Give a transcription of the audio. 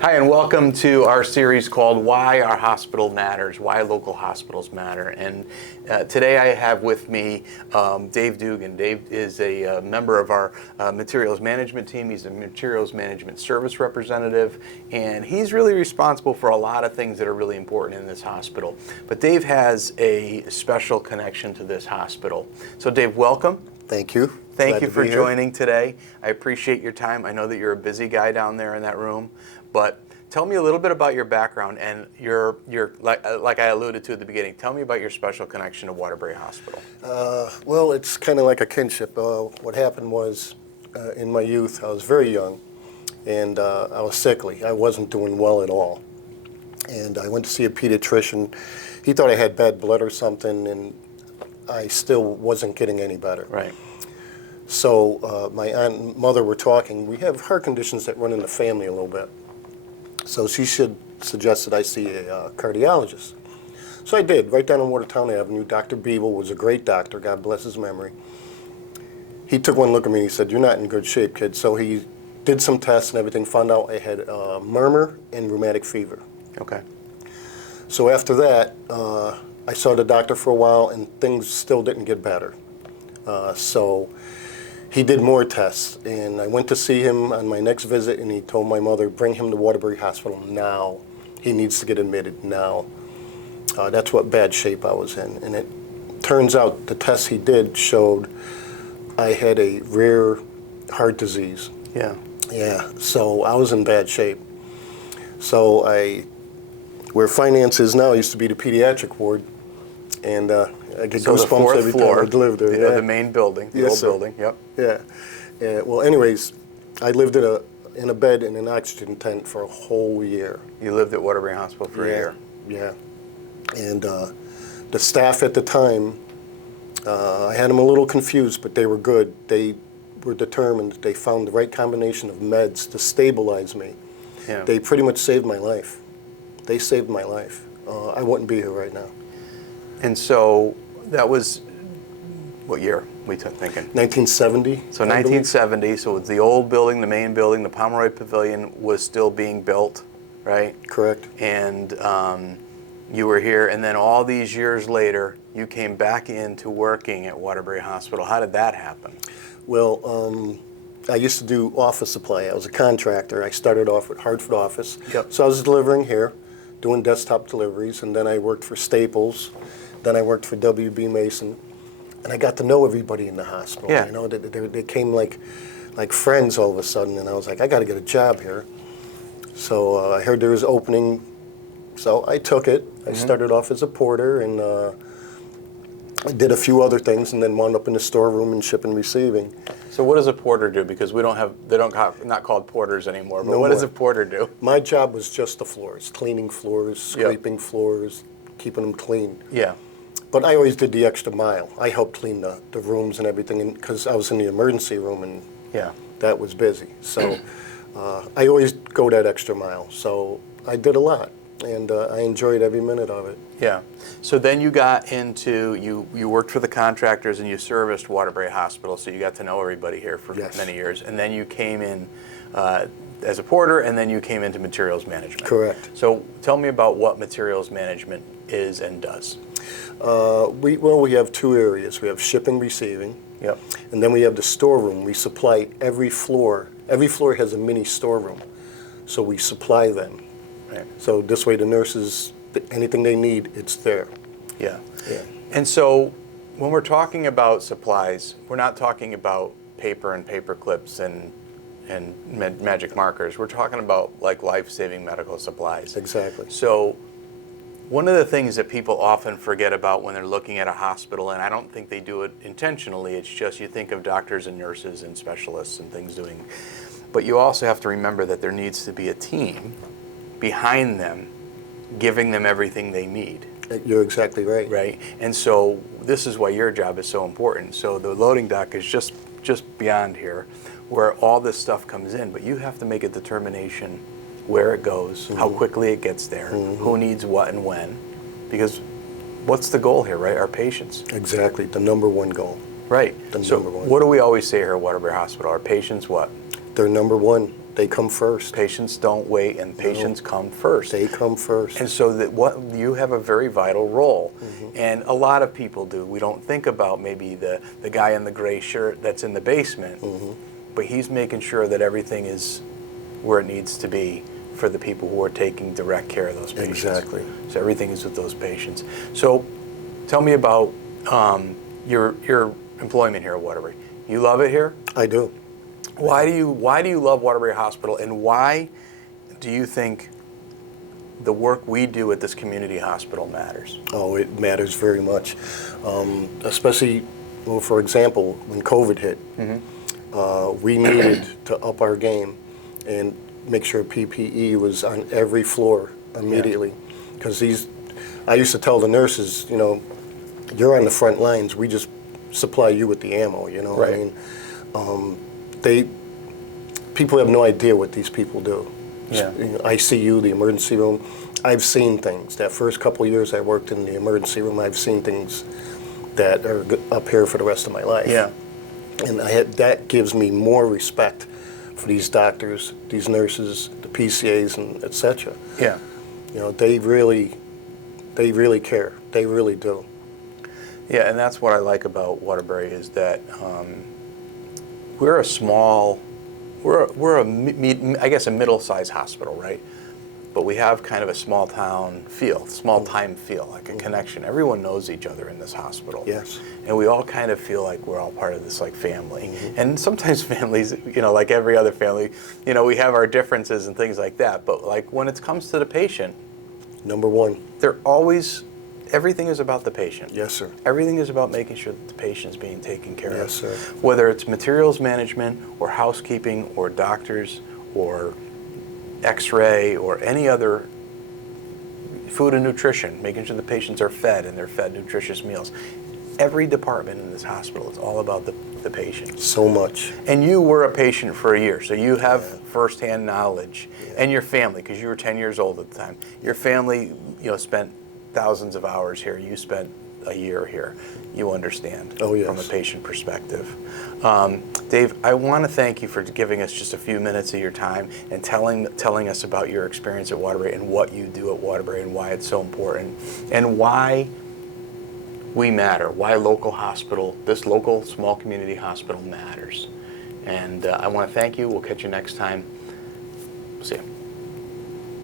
Hi, and welcome to our series called Why Our Hospital Matters, Why Local Hospitals Matter. And today I have with me Dave Dugan. Dave is a member of our materials management team. He's a materials management service representative, and he's really responsible for a lot of things that are really important in this hospital. But Dave has a special connection to this hospital. So Dave, welcome. Thank you. Thank you for joining today. I appreciate your time. I know that you're a busy guy down there in that room. But tell me a little bit about your background and your like I alluded to at the beginning. Tell me about your special connection to Waterbury Hospital. Well, it's kind of like a kinship. What happened was, in my youth, I was very young, and I was sickly. I wasn't doing well at all. And I went to see a pediatrician. He thought I had bad blood or something, and I still wasn't getting any better. Right. So my aunt and mother were talking. We have heart conditions that run in the family a little bit. So she suggested I see a cardiologist. So I did, right down on Watertown Avenue. Dr. Beeble was a great doctor, God bless his memory. He took one look at me and he said, "You're not in good shape, kid." So he did some tests and everything, found out I had murmur and rheumatic fever. Okay. So after that, I saw the doctor for a while and things still didn't get better. So he did more tests, and I went to see him on my next visit, and he told my mother, bring him to Waterbury Hospital now. He needs to get admitted now. That's what bad shape I was in. And it turns out the tests he did showed I had a rare heart disease. Yeah. Yeah, so I was in bad shape. So where finance is now used to be the pediatric ward, and I get goosebumps every time I lived there. Yeah. The main building, the old building. Yep. Yeah. Well, anyways, I lived in a bed in an oxygen tent for a whole year. You lived at Waterbury Hospital for a year. Yeah. And the staff at the time, I had them a little confused, but they were good. They were determined. They found the right combination of meds to stabilize me. Yeah. They pretty much saved my life. They saved my life. I wouldn't be here right now. And so that was, what year we thinking? 1970. So 1970, so it's the old building, the main building, the Pomeroy Pavilion was still being built, right? Correct. And you were here, and then all these years later, you came back into working at Waterbury Hospital. How did that happen? Well, I used to do office supply. I was a contractor. I started off with Hartford office. Yep. So I was delivering here, doing desktop deliveries, and then I worked for Staples. Then I worked for W.B. Mason, and I got to know everybody in the hospital. Yeah. You know, they came like friends all of a sudden, and I was like, I got to get a job here. So I heard there was opening, so I took it. I started off as a porter, and I did a few other things, and then wound up in the storeroom and shipping and receiving. So what does a porter do? Because not called porters anymore, but what does a porter do? My job was just the floors, cleaning floors, scraping floors, keeping them clean. Yeah. But I always did the extra mile. I helped clean the rooms and everything, because I was in the emergency room, and that was busy. So I always go that extra mile. So I did a lot, and I enjoyed every minute of it. Yeah. So then you got into, you worked for the contractors and you serviced Waterbury Hospital, so you got to know everybody here for many years. And then you came in as a porter, and then you came into materials management. Correct. So tell me about what materials management is and does. We have two areas. We have shipping, receiving. Yep. And then we have the storeroom. We supply every floor. Every floor has a mini storeroom, so we supply them. Right. So this way the nurses, anything they need, it's there. Yeah. And so when we're talking about supplies, we're not talking about paper and paper clips and magic markers. We're talking about like life-saving medical supplies. Exactly. So one of the things that people often forget about when they're looking at a hospital, and I don't think they do it intentionally, it's just you think of doctors and nurses and specialists and things doing, but you also have to remember that there needs to be a team behind them giving them everything they need. You're exactly right. Right? And so this is why your job is so important. So the loading dock is just beyond here where all this stuff comes in, but you have to make a determination where it goes, how quickly it gets there, who needs what and when, because what's the goal here, right? Our patients. Exactly, the number one goal. Right. The So number one. what do we always say here at Waterbury Hospital? Our patients what? They're number one. They come first. Patients don't wait, and patients come first. They come first. And so that what you have a very vital role, and a lot of people do. We don't think about maybe the guy in the gray shirt that's in the basement, but he's making sure that everything is where it needs to be for the people who are taking direct care of those patients. Exactly. So everything is with those patients. So tell me about your employment here at Waterbury. You love it here? I do. Why do you love Waterbury Hospital, and why do you think the work we do at this community hospital matters? Oh, it matters very much. Especially, well, for example, when COVID hit, we needed to up our game and make sure PPE was on every floor immediately. Because I used to tell the nurses, you know, you're on the front lines. We just supply you with the ammo. You know, Right. I mean, people have no idea what these people do. Yeah. You know, ICU, the emergency room. I've seen things. That first couple of years I worked in the emergency room, I've seen things that are up here for the rest of my life. Yeah. And that gives me more respect for these doctors, these nurses, the PCAs, and et cetera. Yeah. You know, they really care. They really do. Yeah, and that's what I like about Waterbury is that we're a small, I guess a middle-sized hospital, right? But we have kind of a small town feel, small time feel, like a connection. Everyone knows each other in this hospital. Yes. And we all kind of feel like we're all part of this like family. And sometimes families, you know, like every other family, you know, we have our differences and things like that. But like when it comes to the patient, Number one. everything is about the patient. Yes, sir. Everything is about making sure that the patient's being taken care of. Yes, sir. Whether it's materials management or housekeeping or doctors or x-ray or any other food and nutrition, making sure the patients are fed and they're fed nutritious meals. Every department in this hospital, it's all about the patient. So much. And you were a patient for a year, so you have firsthand knowledge. And your family, because you were 10 years old at the time, your family, you know, spent thousands of hours here. You spent a year here. You understand from a patient perspective. Dave, I want to thank you for giving us just a few minutes of your time and telling us about your experience at Waterbury and what you do at Waterbury and why it's so important and why we matter, why this local small community hospital matters. And I want to thank you. We'll catch you next time. See you.